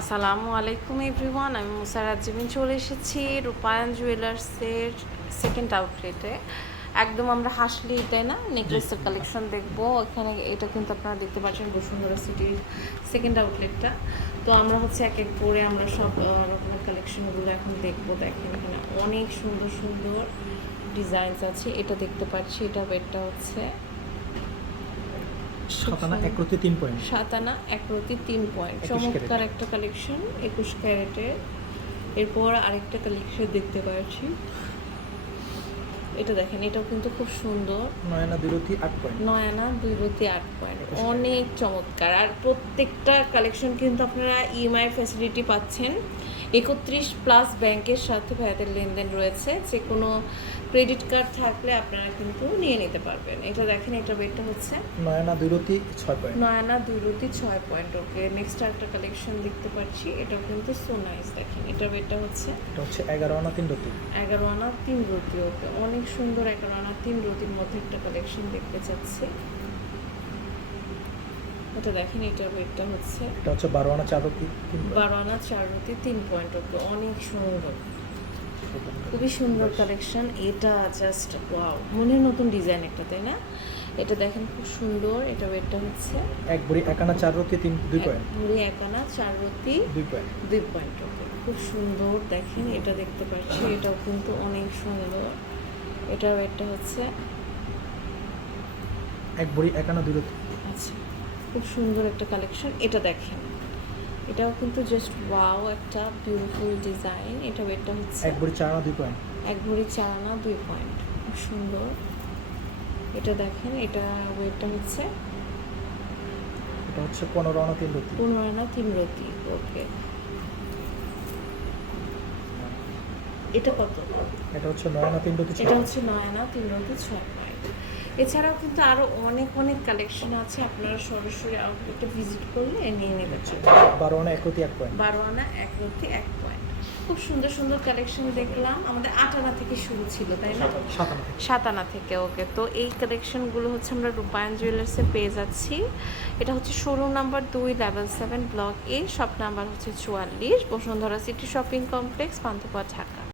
আসসালামু আলাইকুম এভরিওয়ান আমি মুসারাত জিবিন চলে এসেছি রূপায়ণ জুয়েলার্সের সেকেন্ড আউটলেটে একদম আমরা হাসলি তাই না? নেকলেসের কালেকশন দেখব। এখানে এটা কিন্তু আপনারা দেখতে পাচ্ছেন বসুন্ধরা সিটির সেকেন্ড আউটলেটটা তো আমরা হচ্ছে এক এক করে আমরা সব রকমের কালেকশনগুলো এখন দেখব দেখেন এখানে অনেক সুন্দর সুন্দর ডিজাইনস আছে। এটা দেখতে পাচ্ছি এটা বেডটা হচ্ছে। সাতানা একরতি তিন পয়েন্ট সাতানা এক রতি তিন পয়েন্ট চমৎকার একটা কালেকশন একুশ ক্যারেটের এরপর আরেকটা কালেকশন দেখতে পাচ্ছি। এটা দেখেন এটাও কিন্তু খুব সুন্দর। নয়না দুরতি আট পয়েন্ট নয়ানা দুই রতি আট পয়েন্ট অনেক চমৎকার। আর প্রত্যেকটা কালেকশন কিন্তু আপনারা ইএমআই ফ্যাসিলিটি পাচ্ছেন। একত্রিশ প্লাস ব্যাংকের সাথে ভাইয়াদের লেনদেন রয়েছে। যে কোনো ক্রেডিট কার্ড থাকলে আপনারা কিন্তু নিয়ে নিতে পারবেন। এটা দেখেন এটা বেডটা হচ্ছে নয়না দুরতি ছয় পয়েন্ট। নয়না দুরুতি ছয় পয়েন্ট ওকে। নেক্সট একটা কালেকশন দেখতে পাচ্ছি এটাও কিন্তু সো নাইস দেখেন। এটা এটা হচ্ছে এটা হচ্ছে এগারো আনা তিন রতি এগারো আনা তিন রুটি ওকে। অনেক সুন্দর এগারো আনা তিন রুটির মধ্যে একটা কালেকশন দেখতে চাচ্ছি। এটা দেখেন এটা এটা হচ্ছে এটা হচ্ছে বারো আনা চার রতি বারো আনা চার রুটি তিন পয়েন্ট ওকে। অনেক সুন্দর। খুবই সুন্দর কালেকশন এটা জাস্ট ওয়াও মনের নতুন ডিজাইন একটা তাই না? এটা দেখেন খুব সুন্দর এটা এটা হচ্ছে এক ভরি এক আনা চার রতি তিন দুই পয়েন্ট ভরি এক আনা চার রুটি দুই পয়েন্ট দুই পয়েন্ট খুব সুন্দর দেখেন এটা দেখতে পাচ্ছি এটাও কিন্তু অনেক সুন্দর। এটা হচ্ছে এক ভরি এক আনা দুই রতি। আচ্ছা খুব সুন্দর একটা কালেকশন এটা দেখেন। এটাও কিন্তু জাস্ট ওয়াও একটা বিউটিফুল ডিজাইন এটা এটা হচ্ছে এক ভরি চার দুই পয়েন্ট এক ভরি চার দুই পয়েন্ট খুব সুন্দর। এটা দেখেন এটা ওয়েটটা হচ্ছে এটা হচ্ছে পনেরো আনা তিন রতি। পনেরো আনা তিন রতি ওকে এটা কত? এটা হচ্ছে নয় আনা তিন রতি এটা হচ্ছে নয় আনা তিন রতি ছয় পয়েন্ট এছাড়াও কিন্তু আরও অনেক অনেক কালেকশন আছে। আপনারা সরাসরি আউটলেটে ভিজিট করলে নিয়ে নেবেন বারো আনা এক রতি এক পয়েন্ট বারো আনা এক রতি এক পয়েন্ট খুব সুন্দর সুন্দর কালেকশন দেখলাম। আমাদের আট আনা থেকে শুরু ছিল তাই না? সাত আনা থেকে। সাত আনা থেকে ওকে তো এই কালেকশনগুলো হচ্ছে আমরা রূপায়ণ জুয়েলার্সে পেয়ে যাচ্ছি। এটা হচ্ছে শোরুম নাম্বার দুই level seven block A shop number হচ্ছে চুয়াল্লিশ Bashundhara city shopping complex Panthapath Dhaka.